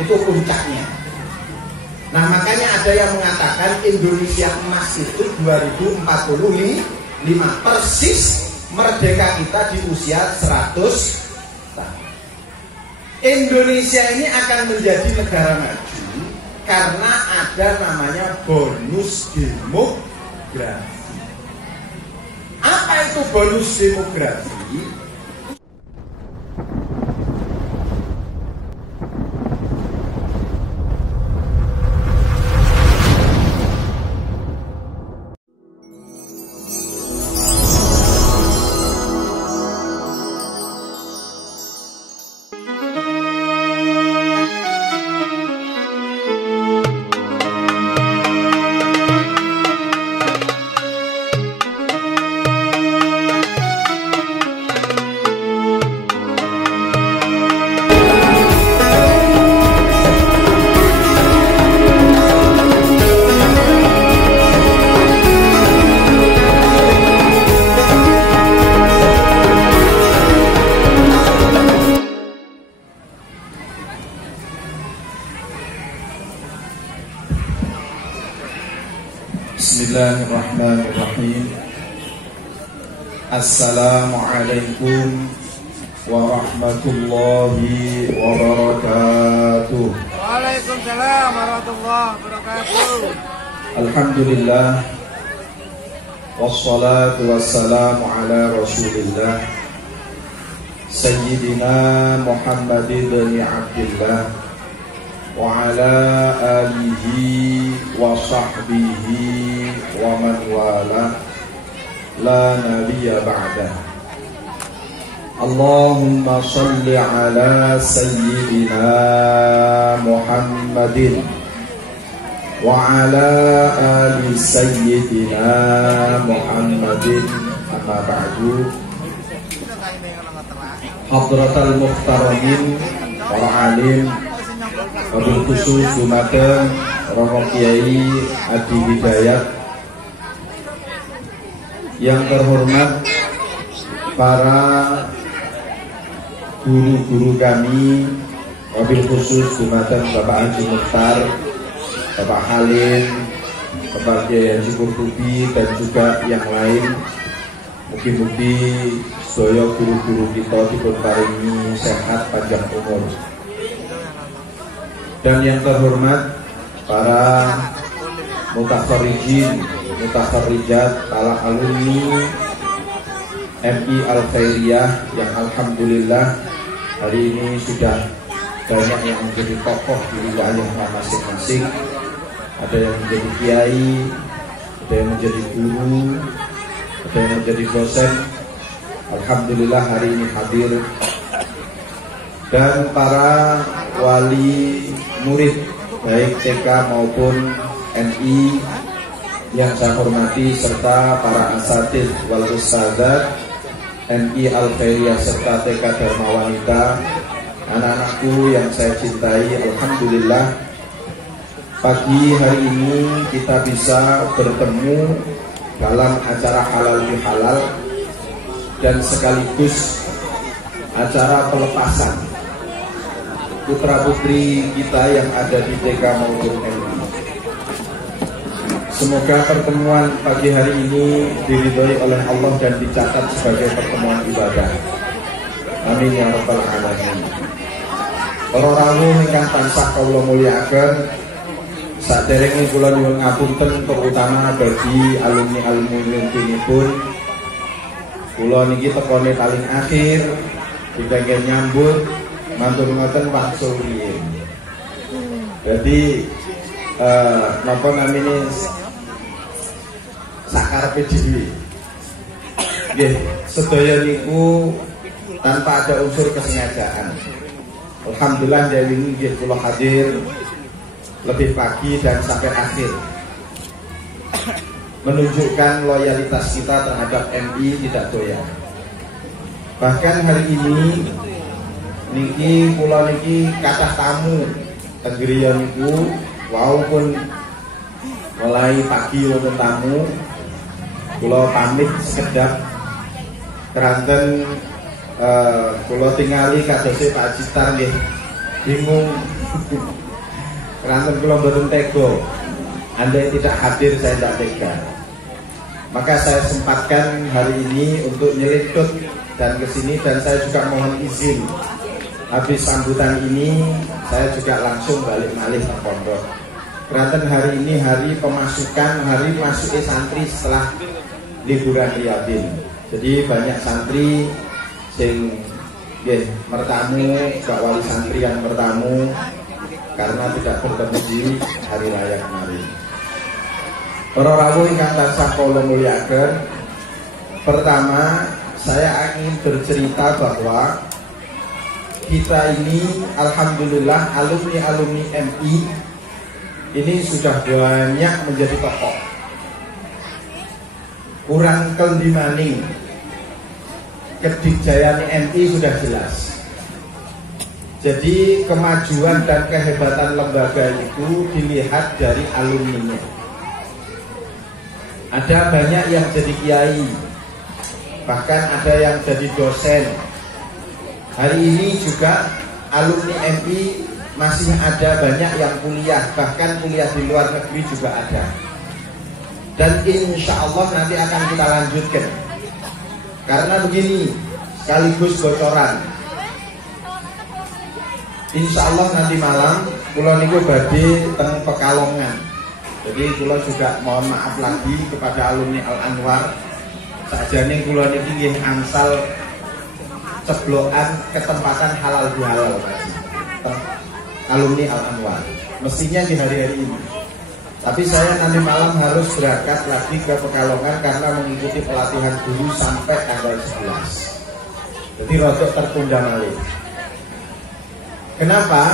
Itu puncaknya. Nah makanya ada yang mengatakan Indonesia emas itu 2045, persis merdeka kita di usia 100 tahun. Indonesia ini akan menjadi negara maju karena ada namanya bonus demografi. Apa itu bonus demografi? Bismillahirrahmanirrahim. Assalamualaikum warahmatullahi wabarakatuh. Waalaikumsalam warahmatullahi wabarakatuh. Alhamdulillah, wassalatu wassalamu ala rasulillah Sayyidina Muhammad ibn Abdillah wa ala alihi wa sahbihi wa man wala la nabiyya ba'da. Allahumma salli ala sayyidina Muhammadin wa ala ali sayyidina Muhammadin, amma ba'du. Hadratal muhtaramin para alim, wabil khusus dumateng Romo Kiai Adi Hidayat, yang terhormat para guru-guru kami, wabil khusus dumateng Bapak Haji Mukhtar, Bapak Halim, Bapak Kiai Haji Kurtubi, dan juga yang lain. Mugi-mugi sedaya guru-guru kita dipun paringi sehat panjang umur. Dan yang terhormat para mutakharijin, mutakharijat, para alumni MI Al-Khairiyah yang alhamdulillah hari ini sudah banyak yang menjadi tokoh di wilayahnya masing-masing. Ada yang menjadi kiai, ada yang menjadi guru, ada yang menjadi dosen. Alhamdulillah hari ini hadir. Dan para wali murid baik TK maupun NI yang saya hormati, serta para asatidz wal ustadzat NI Al-Khairiyah serta TK Dharma Wanita, anak-anakku yang saya cintai. Alhamdulillah pagi hari ini kita bisa bertemu dalam acara halal bihalal dan sekaligus acara pelepasan putra putri kita yang ada di TK maupun NI. Semoga pertemuan pagi hari ini diridhoi oleh Allah dan dicatat sebagai pertemuan ibadah. Amin ya rabbal alamin. Para rawuh ingkang tansah kawula mulyakaken, saderenge kula nyuwun ngapunten terutama bagi alumni-alumni pun. Kula niki tekone paling akhir dipengken nyambut mantur ngoten Pak Surya. Jadi napa namine sakarepe dhewe. Nggih, sedaya niku tanpa ada unsur kesengajaan. Alhamdulillah dari ini nggih kula hadir lebih pagi dan sampai akhir, menunjukkan loyalitas kita terhadap MI tidak doyan. Bahkan hari ini niki kula niki kathah tamu tenggriya niku walaupun mulai pagi wonten tamu, kula pamit sekedap keranten kula tingali kadose Pak Citar nggih bingung. Keranten kula mboten tega. Andai tidak hadir saya tidak tega. Maka saya sempatkan hari ini untuk nyelidut dan kesini, dan saya juga mohon izin. Habis sambutan ini saya juga langsung balik malih ke pondok. Keranten hari ini hari pemasukan, hari masuk santri setelah liburan Riyadin. Jadi banyak santri sing bertamu, Pak Wali santri yang bertamu karena tidak bertemu di hari raya kemarin. Para rawuh ingkang tansah kula mulyakaken, pertama saya ingin bercerita bahwa kita ini alhamdulillah alumni MI ini sudah banyak menjadi tokoh. Kurang kendi maning kedikjayaan MI sudah jelas. Jadi kemajuan dan kehebatan lembaga itu dilihat dari alumninya. Ada banyak yang jadi kiai, bahkan ada yang jadi dosen. Hari ini juga alumni MI masih ada banyak yang kuliah, bahkan kuliah di luar negeri juga ada. Dan insya Allah nanti akan kita lanjutkan. Karena begini, sekaligus bocoran. Insya Allah nanti malam kula niku badhe teng Pekalongan. Jadi kula juga mohon maaf lagi kepada alumni Al Anwar. Sakjane kula niki nggih angsal ceblokan ketempatan halal bihalal alumni Al Anwar. Mestinya di hari-hari ini. Tapi saya nanti malam harus berangkat lagi ke Pekalongan karena mengikuti pelatihan guru sampai tanggal 11. Jadi rodok tertunda malih. Kenapa?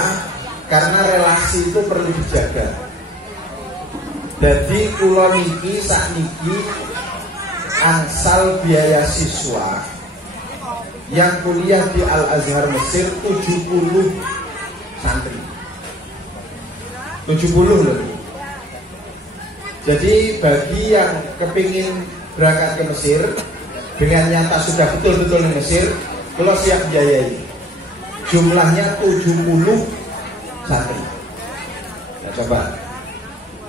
Karena relasi itu perlu dijaga. Jadi kula niki sakniki angsal biaya siswa yang kuliah di Al Azhar Mesir 70 santri. 70 loh. Jadi bagi yang kepingin berangkat ke Mesir dengan nyata sudah betul-betul di Mesir, kalau siap biayai. Jumlahnya 70 santri. Nah, coba.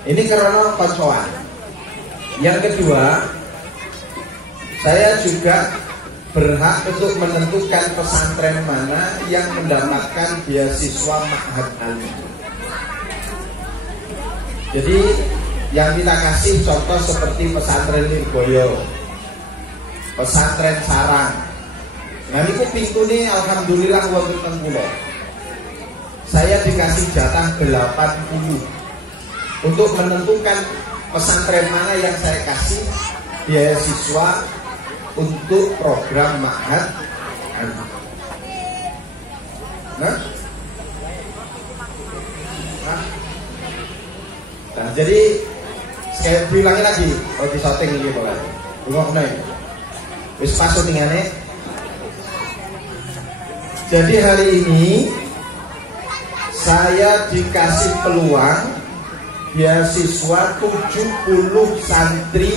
Ini karena koncoan. Yang kedua, saya juga berhak untuk menentukan pesantren mana yang mendapatkan beasiswa Ma'had Ali. Jadi yang kita kasih contoh seperti pesantren Lirboyo, pesantren Sarang. Nah ini pintu nih alhamdulillah wonten teng kula. Saya dikasih jatah 80 untuk menentukan pesantren mana yang saya kasih beasiswa untuk program Ma'had Ali. Nah, jadi saya bilangin lagi, kalau di shooting ini boleh. Tunggu nih, wis pas syutingannya. Jadi hari ini saya dikasih peluang beasiswa 70 santri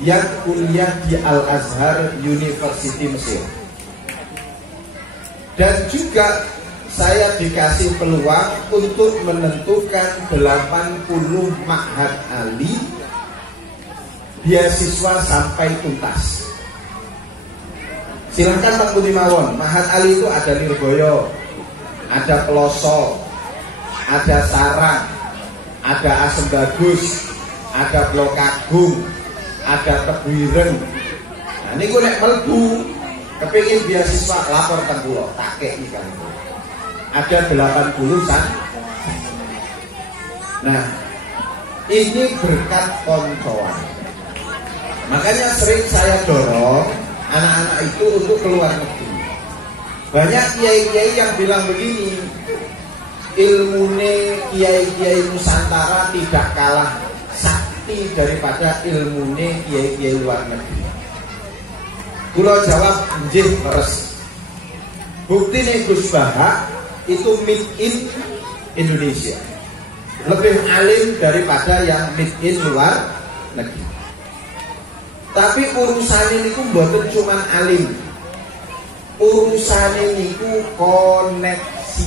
yang kuliah di Al Azhar University Mesir. Dan juga saya dikasih peluang untuk menentukan 80 Ma'had Ali beasiswa sampai tuntas. Silahkan Pak Budi Mawon. Ma'had Ali itu ada Lirboyo, ada Peloso, ada Sarang, ada Asem Bagus, ada Blok Agung, ada Tebuireng. Nah ini gue nek melbu kepingin beasiswa lapor teng kula, tak kei kan. Ada 80 san. Nah, ini berkat koncoan. Makanya sering saya dorong anak-anak itu untuk keluar negeri. Banyak kiai-kiai yang bilang begini, ilmune kiai-kiai Nusantara tidak kalah sakti daripada ilmune kiai-kiai luar negeri. Kula jawab nggih leres. Buktine Gus Bahak itu made in Indonesia, lebih alim daripada yang made in luar negeri. Tapi urusan ini mboten cuman alim, urusan ini koneksi.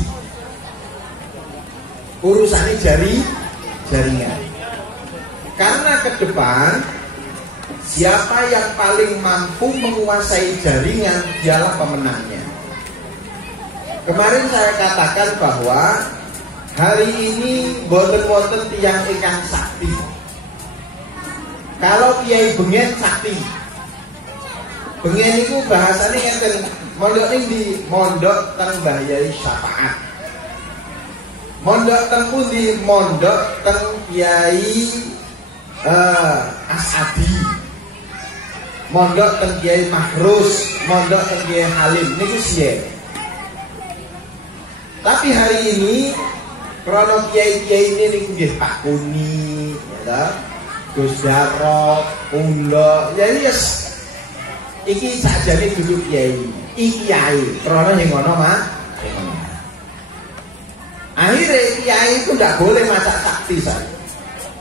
urusannya jaringan. Karena ke depan siapa yang paling mampu menguasai jaringan dialah pemenangnya. Kemarin saya katakan bahwa hari ini boten-boten tiang ikan sakti. Kalau Kiai Bengen sakti. Bengen itu bahasanya ngeten, mondok ini di mondok teng Mbah Yai Syafaat. Mondok teng pundi mondok teng Kiai Asadi. Mondok teng Kiai Mahrus, mondok teng Kiai Halim niku siye. Tapi hari ini krono kiai-kiai ini niku nggih Pak Kuni, ya. Gus Darok, Ulo, ya yes. Iki sakjane duduk kiai, iki kiai, krono yang ngono mah. Akhirnya kiai itu tidak boleh masak sakti saya.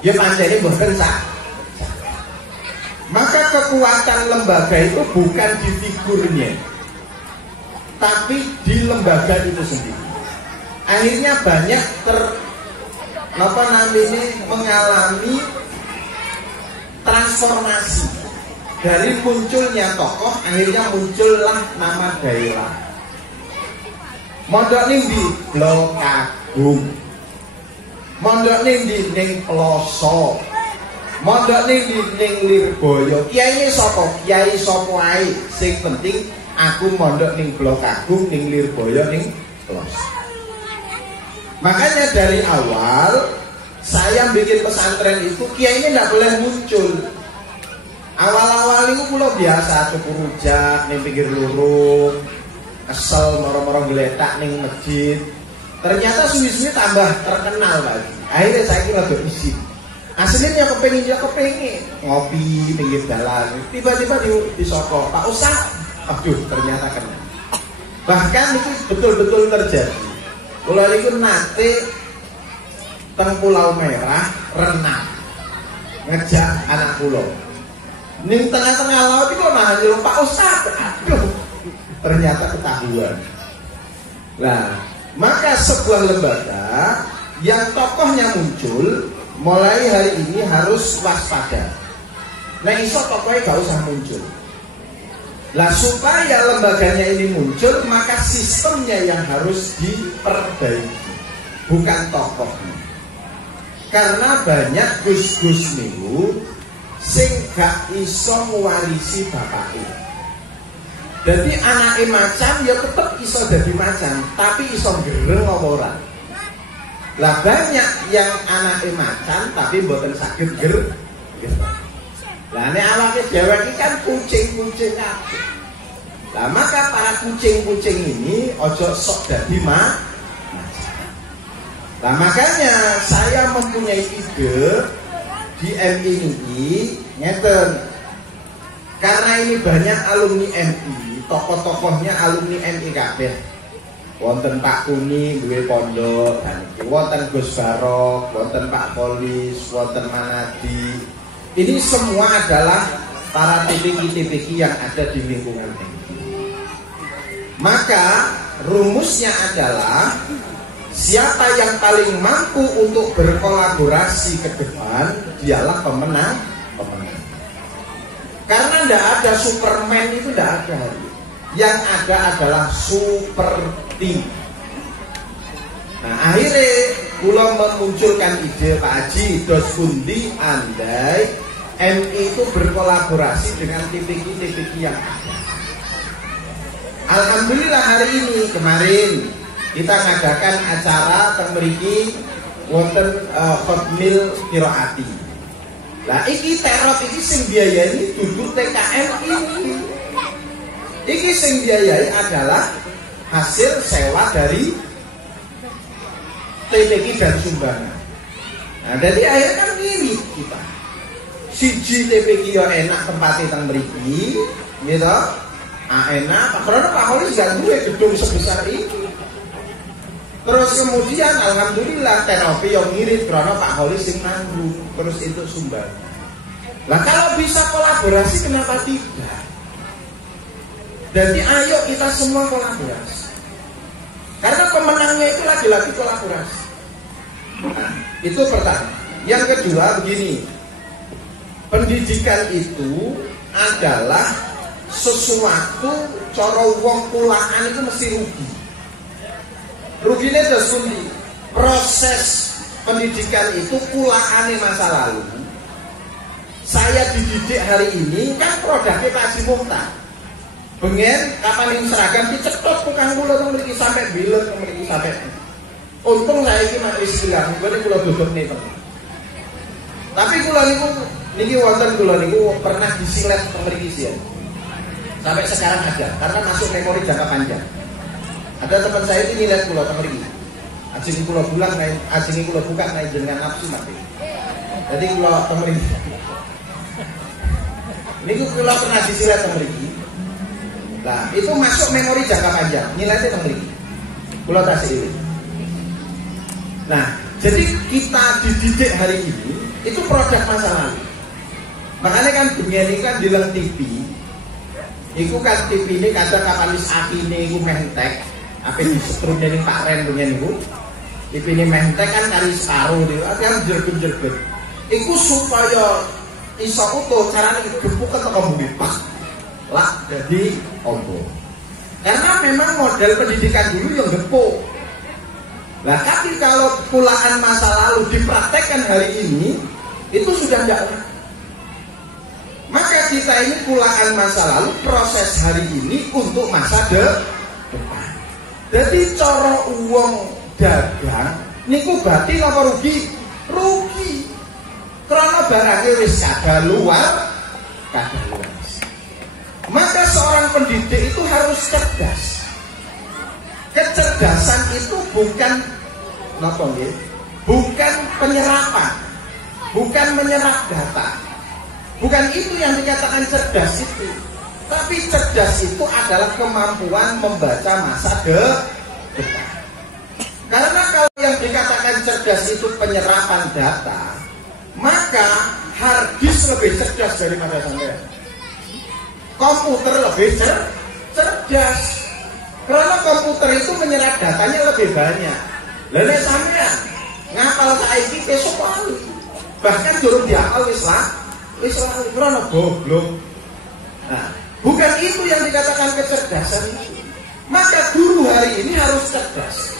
Dia pancene boten sak. Maka kekuatan lembaga itu bukan di figurnya, tapi di lembaga itu sendiri. Akhirnya banyak mengalami transformasi. Dari munculnya tokoh, akhirnya muncullah nama daerah. Mondok ning di Blok Agung, mondok ning di ning Ploso, mondok ning di ning Lirboyo. Kiai sapa? Kiai sapa ae. Sing penting aku mondok ning Blok Agung, ning Lirboyo, ning Ploso. Makanya dari awal saya bikin pesantren itu kiai ini tidak boleh muncul. Awal-awal itu pulau biasa cukur rujak ning pinggir lurung, kesel moro-moro geletak ning masjid. Ternyata suwi-suwi tambah terkenal lagi. Akhirnya saya kira ada izin. Aslinya kepengin ngopi pinggir jalan. Tiba-tiba di soko Pak Ustaz, aduh ternyata kena. Bahkan itu betul-betul terjadi. Kula niku nate teng Pulau Merah renang ngejak anak kula. Ning tengah-tengah laut itu malah nyeluk Pak Ustaz. Aduh, ternyata ketahuan. Nah, maka sebuah lembaga yang tokohnya muncul mulai hari ini harus waspada. Nah, iso tokohnya gak usah muncul. Lah supaya lembaganya ini muncul, maka sistemnya yang harus diperbaiki, bukan tokohnya. Karena banyak gus-gus niku sing gak iso mewarisi bapaknya. Jadi anaknya macan ya tetep iso jadi macan, tapi iso gereng apa ora. Lah banyak yang anaknya macan tapi mboten saged gereng. Lah nek awake dhewe iki kan kucing-kucing kabeh. Lah maka para kucing-kucing ini ojo sok dadi macan. Lah makanya saya mempunyai ide di MI ini ngeten. Karena ini banyak alumni MI, tokoh-tokohnya alumni MI kabeh. Wonten Pak Kuni duwe pondok, wonten Gus Barok, wonten Pak Polis, wonten Manadi. Ini semua adalah para TPQ-TPQ yang ada di lingkungan MI. Maka rumusnya adalah siapa yang paling mampu untuk berkolaborasi ke depan, dialah pemenang. Karena tidak ada Superman itu tidak ada. Yang ada adalah super team. Nah akhirnya kula memunculkan ide Pak Haji dos pundi andai MI itu berkolaborasi dengan TPQ-TPQ yang ada. Alhamdulillah hari ini kemarin kita mengadakan acara mriki wonten Hotmil Qiraati. Lah iki terot iki sing biayai duduk TKM ini. Iki sing biayai adalah hasil sewa dari TPQ dan sumbangan. Nah, jadi akhirnya kan ini kita. Siji TPQ yo enak tempatnya teng mriki, gitu. Enak, karena Pak Holis gak duwe gedung sebesar ini. Terus kemudian alhamdulillah terapi yang ngirit karena Pak Holis sing nanggung, terus itu sumbangan. Lah kalau bisa kolaborasi kenapa tidak? Jadi ayo kita semua kolaborasi. Karena pemenangnya itu lagi-lagi kolaborasi. Nah, itu pertama. Yang kedua begini, pendidikan itu adalah sesuatu cara wong kulaan itu mesti rugi. Ruginya tersundi. Proses pendidikan itu kulaane masa lalu. Saya dididik hari ini kan produknya Pak Haji Mukhtar. Bengen kapan ini seragam dicetot tukang kula teng mriki sampai bilet teng mriki sampai. Untung saya iki mak wis bilang, kula kula duduk nih Pak. Tapi kula niku niki wonten kula niku pernah disilet teng mriki sih. Sampai sekarang ada karena masuk memori jangka panjang. Ada teman saya itu nilai kula teng mriki. Ajeng kula bulan naik, ajeng kula buka naik dengan nafsu mati. Jadi kula teng mriki. Niku kula pernah disilet teng mriki. Nah, itu masuk memori jangka panjang, nilainya teng mriki. Kula tasih ini. Nah, jadi kita dididik hari ini itu produk masa lalu. Makanya kan dunia ini kan dileng TV. Iku kan TV ini kadang kapalis akine iku mentek, apa disetrum ning Pak Ren punya niku. TV ini mentek kan kali separuh niku, kan jerget-jerget. Iku supaya iso utuh carane gepuk ketemu bumi pas. Lah jadi ombo. Karena memang model pendidikan dulu yang gepuk. Nah, tapi kalau kulaan masa lalu dipraktekkan hari ini, itu sudah tidak. Maka kita ini kulaan masa lalu, proses hari ini untuk masa depan. Jadi cara uang dagang, niku berarti apa rugi? Rugi. Karena barangnya wis kadaluar. Maka seorang pendidik itu harus cerdas. Kecerdasan itu bukan bukan penyerapan, bukan menyerap data, bukan itu yang dikatakan cerdas itu. Tapi cerdas itu adalah kemampuan membaca masa depan. Karena kalau yang dikatakan cerdas itu penyerapan data, maka hard disk lebih cerdas daripada sampean. Komputer lebih cerdas. Karena komputer itu menyerap datanya lebih banyak. Lalu sampean ngapal saiki besok lali. Bahkan durung dihafal wis lali karena goblok. Nah, bukan itu yang dikatakan kecerdasan itu. Maka guru hari ini harus cerdas.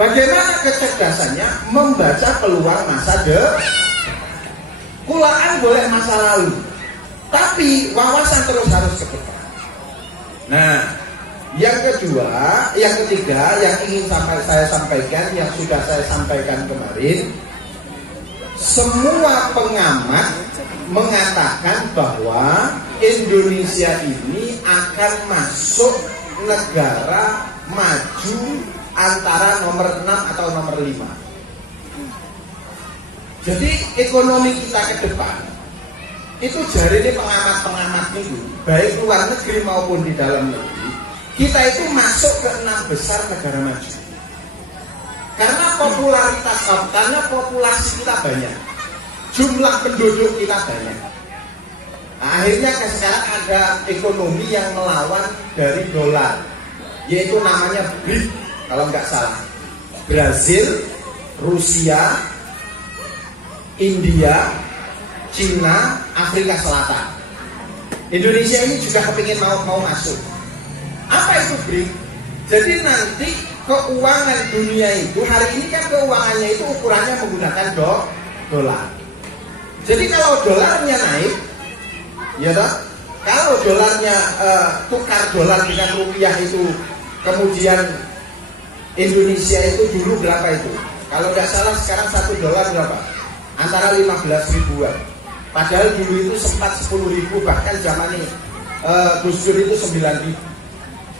Bagaimana kecerdasannya? Membaca peluang masa depan. Kulaan boleh masa lalu, tapi wawasan terus harus ke depan. Nah, yang ketiga yang ingin saya sampaikan, yang sudah saya sampaikan kemarin, semua pengamat mengatakan bahwa Indonesia ini akan masuk negara maju antara nomor 6 atau nomor 5. Jadi ekonomi kita ke depan itu jari ini pengamat-pengamat itu, baik luar negeri maupun di dalam negeri, kita itu masuk ke 6 besar negara maju. Karena karena populasi kita banyak, jumlah penduduk kita banyak. Nah, akhirnya sekarang ada ekonomi yang melawan dari dolar, yaitu namanya BRIC kalau nggak salah. Brazil, Rusia, India, Cina, Afrika Selatan. Indonesia ini juga kepingin mau masuk. Apa itu BRIC? Jadi nanti keuangan dunia itu, hari ini kan keuangannya itu ukurannya menggunakan dolar. Jadi kalau dolarnya naik, ya toh, kalau dolarnya tukar dolar dengan rupiah itu, kemudian Indonesia itu dulu berapa itu? Kalau nggak salah sekarang $1 berapa? Antara 15 ribuan. Padahal dulu itu sempat 10 ribu, bahkan zaman ini Gus Dur itu 9 ribu.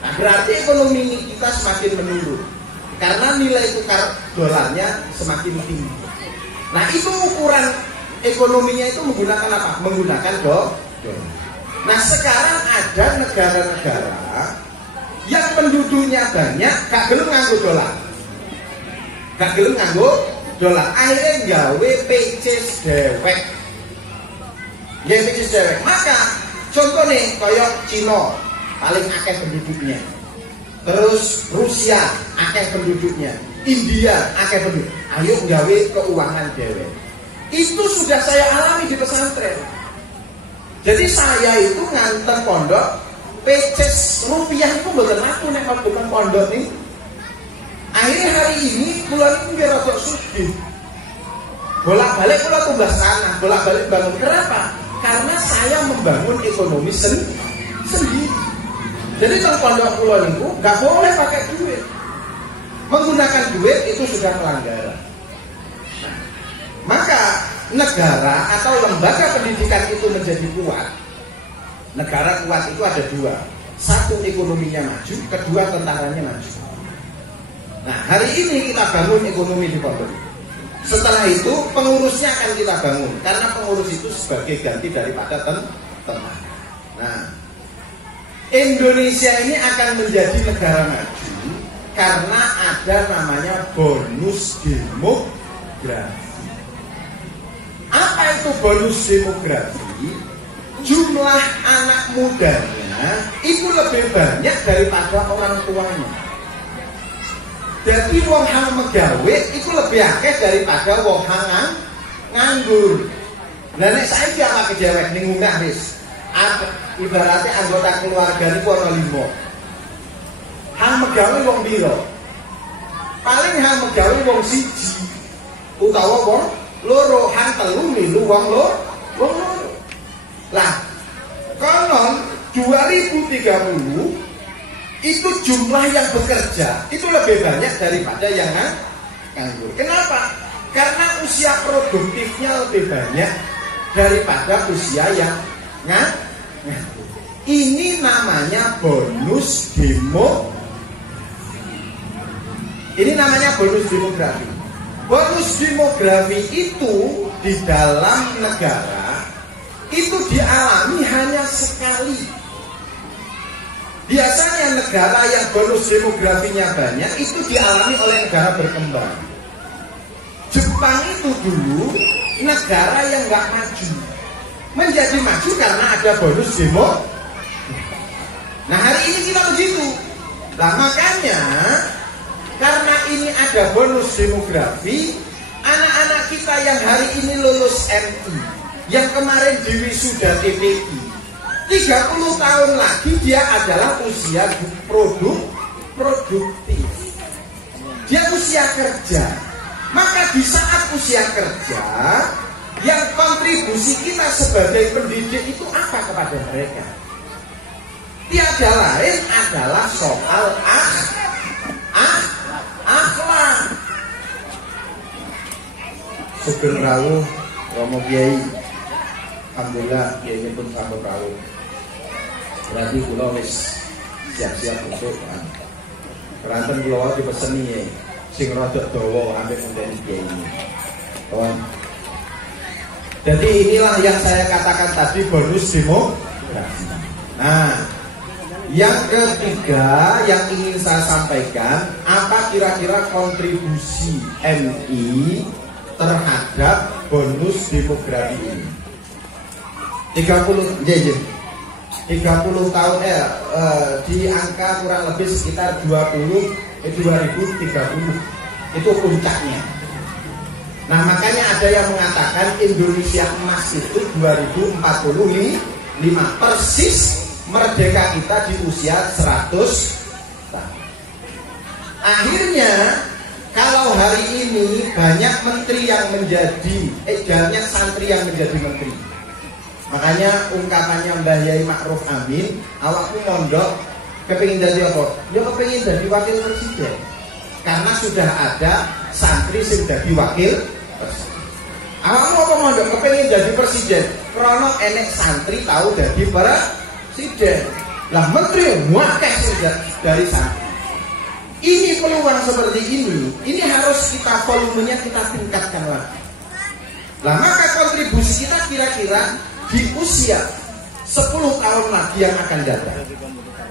Nah, berarti ekonomi kita semakin menurun karena nilai tukar dolarnya semakin tinggi. Nah, itu ukuran ekonominya itu menggunakan apa? Menggunakan dolar. Nah, sekarang ada negara-negara yang penduduknya banyak gak gelem nganggo dolar. Gak gelem nganggo dolar. Akhirnya gawe PC dewek. Maka contoh nih kayak Cina paling akeh penduduknya. Terus Rusia akeh penduduknya. India, akeh ayo gawe keuangan dewe. Itu sudah saya alami di pesantren. Jadi saya itu nganter pondok, peces rupiah itu bukan aku nek bukan pondok nih. Akhirnya hari ini kula niku nggih rada sugih. Bolak-balik kula tumbas tanah, bolak-balik bangun. Kenapa? Karena saya membangun ekonomi sendiri. Jadi teng pondok kula niku enggak boleh pakai duit. Menggunakan duit itu sudah pelanggaran. Nah, maka negara atau lembaga pendidikan itu menjadi kuat. Negara kuat itu ada dua. Satu, ekonominya maju, kedua, tentaranya maju. Nah, hari ini kita bangun ekonomi di pondok. Setelah itu pengurusnya akan kita bangun, karena pengurus itu sebagai ganti daripada tentara. Nah, Indonesia ini akan menjadi negara maju karena ada namanya bonus demografi. Apa itu bonus demografi? Jumlah anak mudanya itu lebih banyak daripada orang tuanya. Jadi wong hang megawe itu lebih akeh daripada wong hang nganggur. Lah nek saiki ana kejewek ning omah wis. Ibaratnya anggota keluarga niku ana 5. Hang megawe wong pira? Paling hang megawe wong 1 utawa wong 2, hang 3 milu wong 2. Lah, konon 2030 itu jumlah yang bekerja itu lebih banyak daripada yang nganggur. Kenapa? Karena usia produktifnya lebih banyak daripada usia yang nganggur. Ini namanya bonus Ini namanya bonus demografi. Bonus demografi itu di dalam negara itu dialami hanya sekali. Biasanya negara yang bonus demografinya banyak itu dialami oleh negara berkembang. Jepang itu dulu negara yang nggak maju, menjadi maju karena ada bonus demografi. Nah, hari ini kita begitu. Nah, makanya karena ini ada bonus demografi, anak-anak kita yang hari ini lulus MI, yang kemarin di wisuda TPI, 30 tahun lagi dia adalah usia produktif. Dia usia kerja. Maka di saat usia kerja, yang kontribusi kita sebagai pendidik itu apa kepada mereka? Tiada lain adalah soal akhlak. Sugeng rawuh Romo Kiai. Alhamdulillah Kiai pun sambut rawuh. Berarti kula wis siap-siap untuk keranten kula dipeseni ya. Sing rada dawa ambek ngenteni Kiai ini. Kawan. Jadi inilah yang saya katakan tadi bonus demografi. Nah, yang ketiga yang ingin saya sampaikan, apa kira-kira kontribusi MI terhadap bonus demografi ini? 30 tahun di angka kurang lebih sekitar 2030 itu puncaknya. Nah, makanya ada yang mengatakan Indonesia emas itu 2045, persis merdeka kita di usia 100 tahun. Akhirnya kalau hari ini banyak menteri yang menjadi banyak santri yang menjadi menteri. Makanya ungkapannya Mbah Yai Ma'ruf Amin, awakku mondok kepingin jadi apa? Ya kepingin jadi wakil presiden. Karena sudah ada santri yang jadi wakil presiden. Awakmu apa mondok kepingin jadi presiden? Krono enek santri tahu jadi presiden. Lah menteri wakil dari santri. Ini peluang seperti ini harus kita volumenya kita tingkatkan lagi. Lah maka kontribusi kita kira-kira di usia 10 tahun lagi yang akan datang,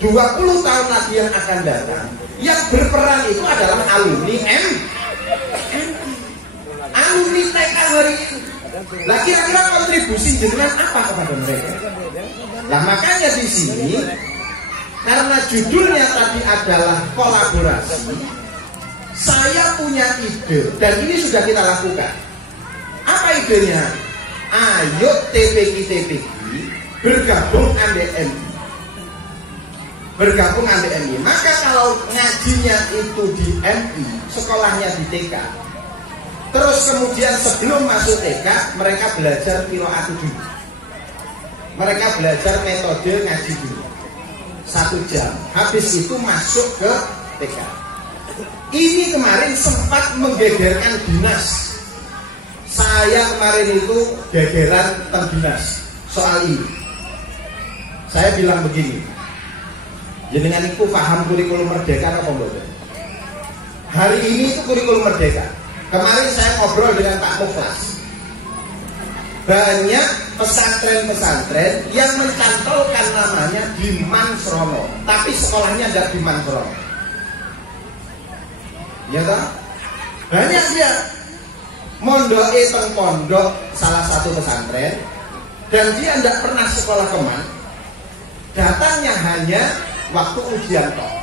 20 tahun lagi yang akan datang, yang berperan itu adalah alumni alumni TK hari ini. Lah kira-kira kontribusi jenengan apa kepada mereka? Lah makanya di sini karena judulnya tadi adalah kolaborasi, Saya punya ide dan ini sudah kita lakukan. Apa idenya? Ayo TPQ bergabung ambil MI. Bergabung ambil MI. Maka kalau ngajinya itu di MI, sekolahnya di TK. Terus kemudian sebelum masuk TK, mereka belajar qiraat dulu. Mereka belajar metode ngaji dulu 1 jam. Habis itu masuk ke TK. Ini kemarin sempat menggegerkan dinas. Saya kemarin itu gegeran tentang dinas soal ini. Saya bilang begini, jenengan itu paham kurikulum merdeka apa enggak? Hari ini itu kurikulum merdeka. Kemarin saya ngobrol dengan Pak Muflas. Banyak pesantren-pesantren yang mencantolkan namanya di Mansrono, tapi sekolahnya tidak di Mansrono. Ya toh? Banyak dia mondoke teng pondok salah satu pesantren dan dia tidak pernah sekolah keman. Datangnya hanya waktu ujian toh.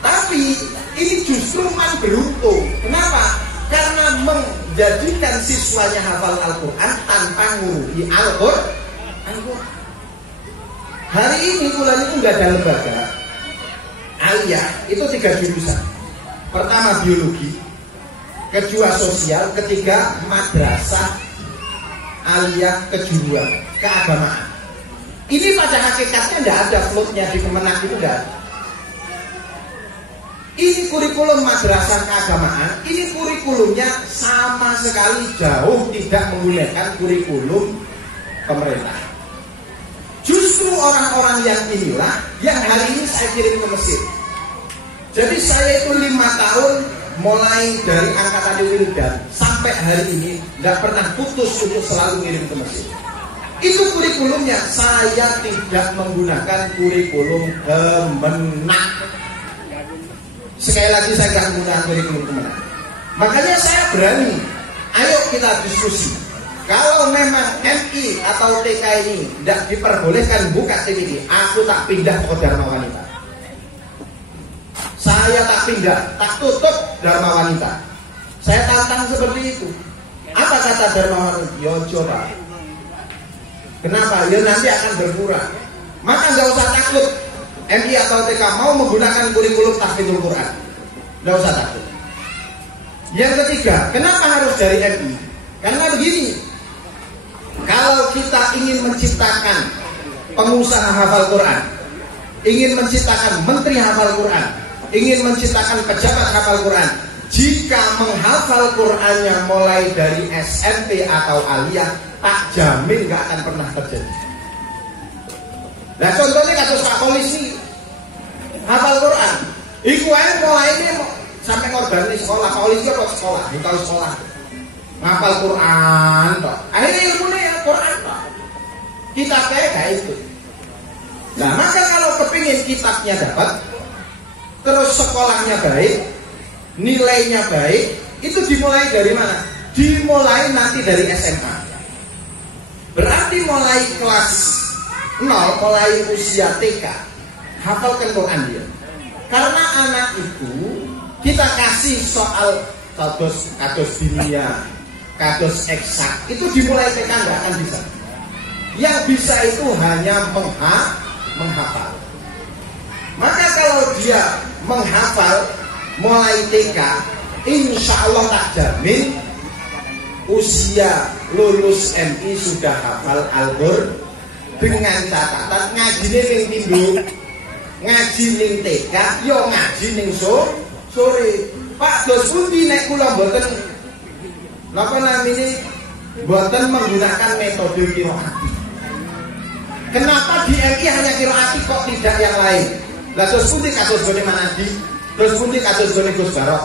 Tapi ini justru beruntung. Kenapa? Karena menjadikan siswanya hafal Al-Quran tanpa nguruhi Al-Quran. Hari ini bulan itu nggak ada lembaga. Aliyah itu 3 jurusan. Pertama biologi, kedua sosial, ketiga madrasah aliyah kejuruan, keagamaan. Ini pada hakikatnya tidak ada floatnya di Kemenak itu tidak ada. Ini kurikulum madrasah keagamaan, ini kurikulumnya sama sekali jauh tidak menggunakan kurikulum pemerintah. Justru orang-orang yang inilah yang hari ini saya kirim ke Mesir. Jadi saya itu 5 tahun mulai dari angkatan Wildan sampai hari ini nggak pernah putus untuk selalu ngirim ke Mesir. Itu kurikulumnya. Saya tidak menggunakan kurikulum Kemenak. Sekali lagi saya nggak menggunakan kurikulum Kemenak. Makanya saya berani. Ayo kita diskusi. Kalau memang MI atau TK ini tidak diperbolehkan buka TPQ, aku tak pindah ke Dharma Wanita. Saya tak pindah, tak tutup Dharma Wanita. Saya tantang seperti itu. Apa kata Dharma Wanita? Yo coba. Kenapa? Ya nanti akan berkurang. Maka nggak usah takut. MI atau TK mau menggunakan kurikulum tahfidzul Quran. Nggak usah takut. Yang ketiga, kenapa harus dari MI? Karena begini. Kalau kita ingin menciptakan pengusaha hafal Quran, ingin menciptakan menteri hafal Quran, ingin menciptakan pejabat hafal Quran, jika menghafal Qurannya mulai dari SMP atau aliyah, tak jamin gak akan pernah terjadi. Nah contohnya kasus Pak Polisi hafal Quran, iku ae mulai ini sampai ngorbanin sekolah. Pak Polisi kok sekolah, tahu sekolah, ngapal Quran toh. Akhirnya ilmunya ya Quran toh. Kitabnya kayak itu. Nah maka kalau kepingin kitabnya dapat, terus sekolahnya baik, nilainya baik, itu dimulai dari mana? Dimulai nanti dari SMA. Berarti mulai kelas 0, mulai usia TK, hafalkan Quran dia. Karena anak itu kita kasih soal kados dunia, kados eksak, itu dimulai TK nggak akan bisa. Yang bisa itu hanya menghafal. Maka kalau dia menghafal mulai TK, insya Allah tak jamin usia lulus MI sudah hafal Al-Qur'an, dengan catatan ngaji ning pindho, ngaji ning TK, yo ngaji ning sore. Pak dos pundi nek kula mboten napa namine mboten menggunakan metode qiraat. Kenapa di MI hanya qiraat kok tidak yang lain? Lah terus pundi kados gone Manadi, terus pundi kados gone Gus Barok.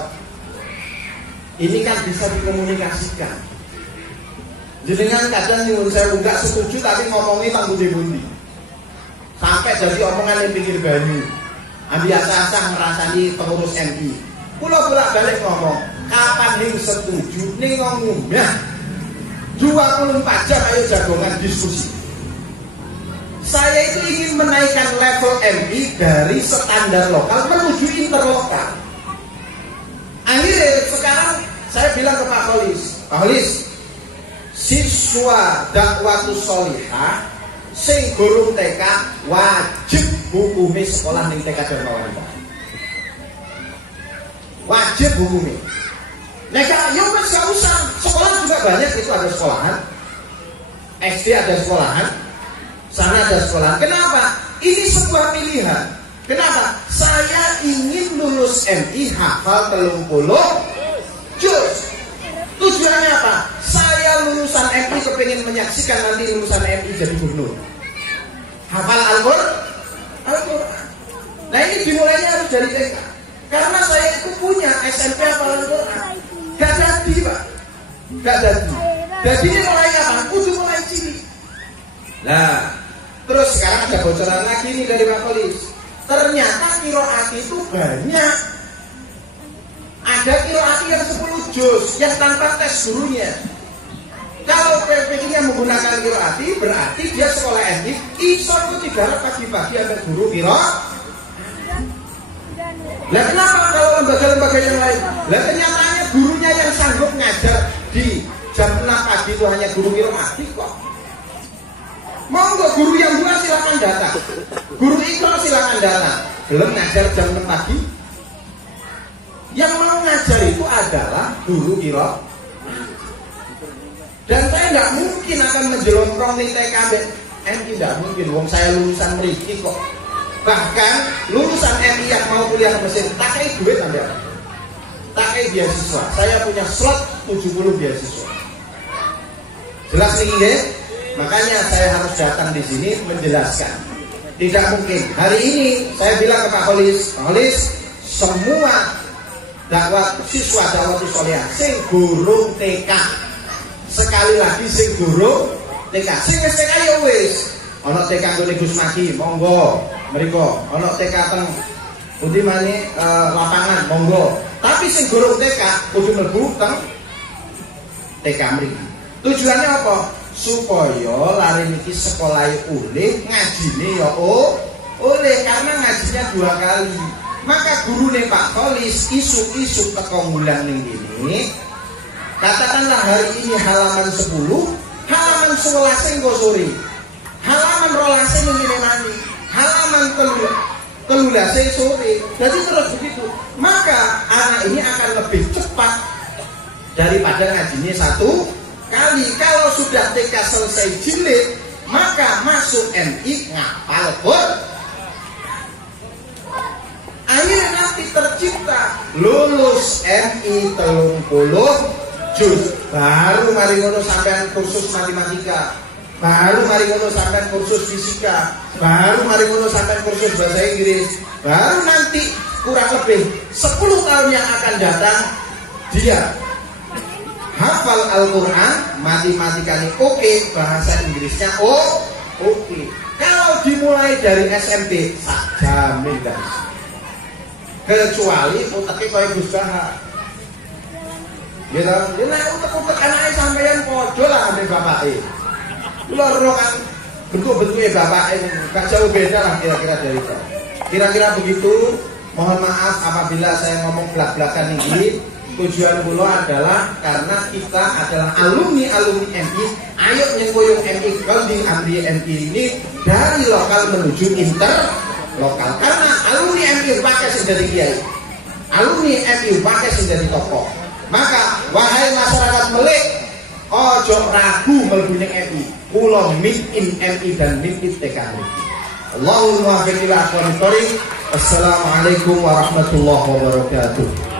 Ini kan bisa dikomunikasikan. Jenengan kadang nyuwun saya enggak setuju tapi ngomongnya tang pundi-pundi. Sampai jadi omongan yang pinggir banyu. Ambiasa-asa ngrasani pengurus MI. Kula bolak-balik ngomong, kapan ning setuju ning ngomong. 24 jam ayo jagongan diskusi. Saya itu ingin menaikkan level MI dari standar lokal menuju interlokal. Akhirnya sekarang saya bilang ke Pak Kholis, siswa dakwatus sholihah sing gurung TK wajib hukumnya sekolah ning TK Dharma Wanita. Wajib hukumnya. Nek yo wis gak usah, sekolah juga banyak, itu ada sekolahan. SD ada sekolahan, sana ada sekolahan. Kenapa? Ini sebuah pilihan. Kenapa? Saya ingin lulus MI hafal 30 juz. Tujuannya apa? Saya lulusan MI kepengen menyaksikan nanti lulusan MI jadi gubernur. Hafal Al-Quran. Nah ini dimulainya harus dari TK. Karena saya itu punya SMP hafal Al-Quran. Gak jadi Pak. Gak jadi. Jadi ini mulai kapan? Kudu mulai cilik. Nah, terus sekarang ada bocoran lagi nih dari Pak Kholis. Ternyata qiraat itu banyak. Ada qiraat yang 10 juz yang tanpa tes gurunya. Kalau PPI-nya menggunakan qiraat berarti dia sekolah MI iso tiga pagi-pagi ada guru qiraat. Lah kenapa kalau lembaga-lembaga yang lain? Lah kenyataannya gurunya yang sanggup ngajar di jam 6 pagi itu hanya guru qiraat kok. Monggo guru yang buat silakan datang. Guru Iqra silakan datang. Belum ngajar jam 6 pagi. Yang mau ngajar itu adalah guru qiraat. Dan saya nggak mungkin akan menjelontrong di TKB. Tidak mungkin. Wong saya lulusan mriki kok. Bahkan lulusan MI yang mau kuliah ke Mesir tak kayak duit Anda. Tak kayak beasiswa. Saya punya slot 70 beasiswa. Jelas nih, makanya saya harus datang di sini menjelaskan. Tidak mungkin. Hari ini saya bilang ke Pak Kholis, semua siswa dakwatus sholihah sing gurung TK. Sekali lagi sing gurung TK. Sing wis TK ya wis. Ana TK ngene Gus Maki, monggo. Mriko ana TK teng pundi mani lapangan, monggo. Tapi sing gurung TK kudu mlebu teng TK mriki. Tujuannya apa? Supaya lari niki sekolah oleh ngajine ya oleh, karena ngajinya 2 kali. Maka gurune Pak Kholis isu-isu teko wulan ning kene. Katakanlah hari ini halaman 10, halaman 11 engko sore. Halaman 12 ning kene nani. Halaman 13 sore. Jadi terus begitu. Maka anak ini akan lebih cepat daripada ngajinya 1 kali. Kalau sudah TK selesai jilid, maka masuk MI ngapal Quran. Akhirnya nanti tercipta lulus MI 30 juz. Baru mari ngono sampean kursus matematika, baru mari ngono sampean kursus fisika, baru mari ngono sampean kursus bahasa Inggris, baru nanti kurang lebih 10 tahun yang akan datang dia hafal Al-Quran, matematikanya oke, bahasa Inggrisnya oke. Kalau dimulai dari SMP, tak jamin guys. Kecuali uteknya kaya Gus Bahar. Gitu, dia naik utek-utek anaknya sampeyan podo lah ambil bapaknya. Loro kan bentuk-bentuknya bapaknya, gak jauh beda lah kira-kira dari itu. Kira-kira begitu. Mohon maaf apabila saya ngomong belak-belakan ini. Tujuan kula adalah karena kita adalah alumni MI. Ayo nyengkoyong MI di ambil MI ini dari lokal menuju interlokal. Karena alumni MI pakai sing dari kiai, alumni MI pakai sing dari tokoh. Maka wahai masyarakat Melik, ojo ragu mlebu ning MI. Kula meet in MI dan meet in TK. Allahumma muwaffiq ila aqwamit thoriq. Assalamualaikum warahmatullahi wabarakatuh.